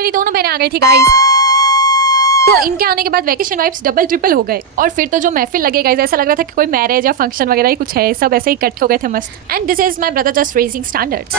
मेरी दोनों बहनें आ गई थी गाइस। तो इनके आने के बाद वैकेशन वाइब्स डबल ट्रिपल हो गए और फिर तो जो महफिल लगे गाइस, ऐसा लग रहा था कि कोई मैरिज या फंक्शन वगैरह ही कुछ है। सब ऐसे ही इकट्ठे हो गए थे मस्त। And this is my brother just raising standards.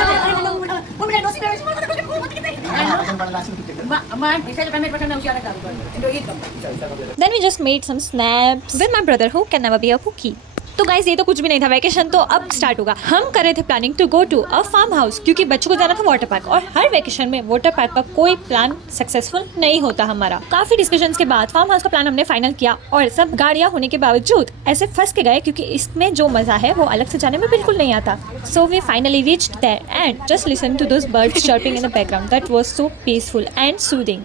Then we just made some snaps with my brother who can never be a cookie. तो गाइस ये तो कुछ भी नहीं था, वैकेशन तो अब स्टार्ट होगा। हम कर रहे थे planning to go to a farm house क्योंकि बच्चों को जाना था वाटर पार्क, और हर वैकेशन में वाटर पार्क का कोई प्लान सक्सेसफुल नहीं होता हमारा। काफी डिस्कशंस के बाद फार्म हाउस का प्लान हमने फाइनल किया और सब गाड़ियाँ होने के बावजूद ऐसे फंस के गए क्योंकि इसमें जो मजा है वो अलग से जाने में बिल्कुल नहीं आता। So we finally reached there and just listen to those birds chirping in the background. That was so peaceful and soothing.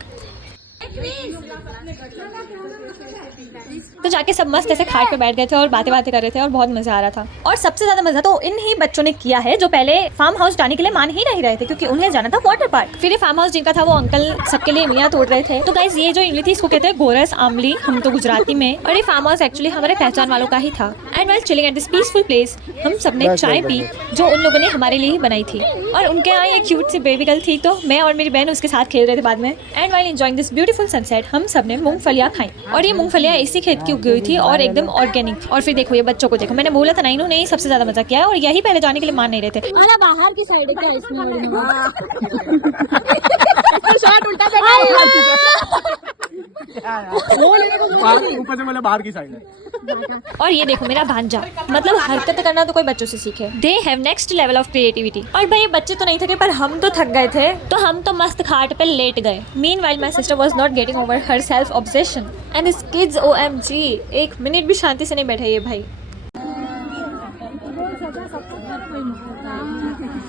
तो जाके सब मस्त ऐसे खाट पे बैठ गए थे और बातें कर रहे थे और बहुत मजा आ रहा था। और सबसे ज्यादा मजा तो इन ही बच्चों ने किया है जो पहले फार्म हाउस जाने के लिए मान ही नहीं रहे थे क्योंकि उन्हें जाना था वाटर पार्क। फिर ये फार्म हाउस जिनका था वो अंकल सबके लिए इमलियां तोड़ रहे थे। तो गाइस ये जो इमली थी इसको कहते हैं गोरस आमली, हम तो गुजराती में, और ये फार्म हाउस एक्चुअली हमारे पहचान वालों का ही था। And while chilling at this peaceful place हम सबने चाय पी जो उन लोगों ने हमारे लिए ही बनाई थी। और उनके यहाँ एक क्यूट सी बेबी गर्ल थी तो मैं और मेरी बहन उसके साथ खेल रहे थे बाद में। And while enjoying this beautiful sunset हम सबने मूंगफलियां खाई, और ये मूंगफलियां इसी खेत की उगी हुई थी और एकदम ऑर्गेनिक। और फिर देखो ये बच्चों को देखो, मैंने बोला था ना इन्होंने ही सबसे ज्यादा मजा किया है और यही पहले जाने के लिए मान नहीं रहे थे। अरे बाहर की साइड है क्या इसमें? शॉट उल्टा ऊपर से बोले बाहर की साइड है। और ये देखो मेरा भांजा, मतलब हरकत करना तो कोई बच्चों से सीखे। They have next level of creativity. और भाई बच्चे तो नहीं थके पर हम तो थक गए थे, तो हम तो मस्त खाट पे लेट गए। Meanwhile my sister was not getting over her self obsession and this kids OMG, एक मिनट भी शांति से नहीं बैठे ये भाई।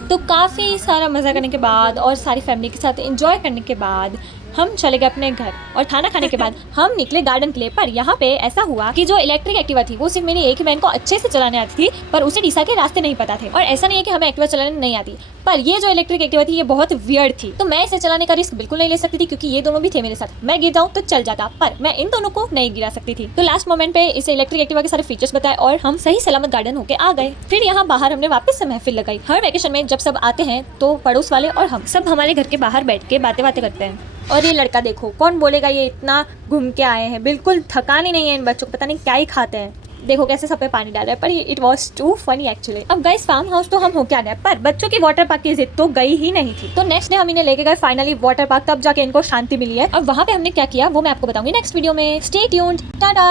तो काफ़ी सारा मज़ा करने के बाद और सारी फैमिली के साथ एंजॉय करने के बाद हम चले गए अपने घर और खाना खाने के बाद हम निकले गार्डन के लिए। पर यहाँ पे ऐसा हुआ कि जो इलेक्ट्रिक एक्टिवा थी वो सिर्फ मेरी एक ही बहन को अच्छे से चलाने आती थी, पर उसे डीसा के रास्ते नहीं पता थे। और ऐसा नहीं है कि हमें एक्टिवा चलाने नहीं आती, पर ये जो इलेक्ट्रिक एक्टिवा थी ये बहुत वियर्ड थी, तो मैं इसे चलाने का रिस्क बिल्कुल नहीं ले सकती थी क्योंकि ये दोनों भी थे मेरे साथ। मैं गिर जाऊँ तो चल जाता, पर मैं इन दोनों को नहीं गिरा सकती थी। तो लास्ट मोमेंट पे इसे इलेक्ट्रिक एक्टिवा के सारे फीचर्स बताए और हम सही सलामत गार्डन होके आ गए। फिर यहाँ बाहर हमने वापस से महफिल लगाई। हर वेकेशन में जब सब आते हैं तो पड़ोस वाले और हम सब हमारे घर के बाहर बैठ के बातें करते हैं। और ये लड़का देखो, कौन बोलेगा ये इतना घूम के आए हैं, बिल्कुल थकान ही नहीं है इन बच्चों को, पता नहीं क्या ही खाते हैं। देखो कैसे सब पे पानी डाल रहा है, पर it was to funny actually. अब गाइस फार्म हाउस तो हम हो क्या गए, पर बच्चों की वाटर पार्क की जिद तो गई ही नहीं थी। तो नेक्स्ट डे हम इन्हें लेके गए फाइनली वाटर पार्क, तब जाके इनको शांति मिली है। अब वहाँ पे हमने क्या किया वो मैं आपको बताऊंगी नेक्स्ट वीडियो में। Stay tuned, Tata.